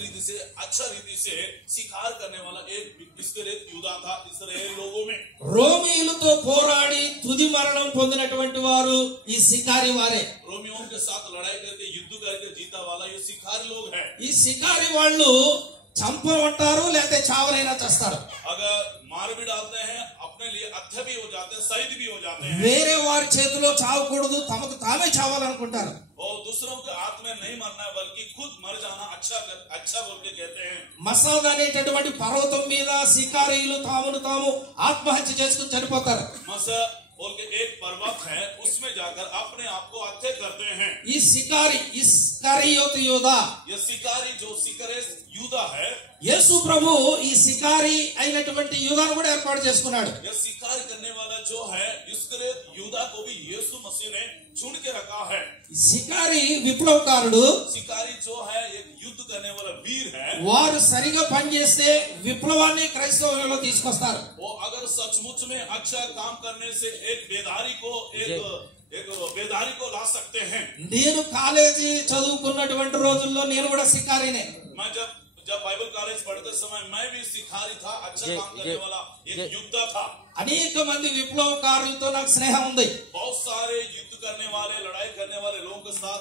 रीति से अच्छा रीति से शिकार करने वाला एक इस्करियोत यूदा था इस्राएल लोगों में। రోమీయులతో పోరాడి తుది మరణం పొందినటువంటి వారు ఈ సికారి వారే। रोमियों के साथ लड़ाई करके युद्ध करके जीता वाला ये शिकारी लोग है। ఈ సికారి వాళ్ళు చంపమంటారు లేకపోతే చావరైనా చేస్తారు। अगर मार भी डालते हैं अपने लिए हत्या भी हो जाते हैं शहीद भी हो जाते हैं। వేరే వారి చేతిలో చావకూడదు తమకు తామే చావాలనుకుంటారు। और दूसरों के हाथ में नहीं मरना है बल्कि खुद मर जाना अच्छा बोल के कहते हैं। మసాద్ అనేటటువంటి పర్వతం మీద సికారీలు తామును తాము ఆత్మహత్య చేసుకుని చనిపోతారు। मसा बोल के एक पर्वत है उसमें जाकर अपने आप को हत्या करते हैं। ఈ సికారి ఇస్కరియోతు యూదా ये शिकारी जो सिकरेस यूदा है యేసు ప్రభు ఈ సికారి అయినటువంటి యూదాను కూడా ఏర్పాటు చేసుకున్నాడు। ये शिकार करने वाला जो है इस्करियोत यूदा को भी यीशु मसीह ने चुन के रखा है। సికారి విప్లవకారుడు। शिकारी जो है एक युद्ध करने वाला वीर है। వారు సరిగా పనిచేస్తే విప్లవాన్ని క్రైస్తవులలో తీసుకొస్తారు। वो अगर सचमुच में अच्छा काम करने से एक बेदारी को ला सकते हैं। నేను కాలేజీ చదువుకున్నటువంటి రోజుల్లో నేను కూడా సికారినే। मैं जब बाइबल कॉलेज पढ़ते समय मैं भी शिकारी था अच्छा काम करने वाला एक योद्धा था। అనేక మంది విప్లవకారులతో నాకు స్నేహం ఉంది। बहुत सारे युद्ध करने वाले लड़ाई करने वाले लोगों के साथ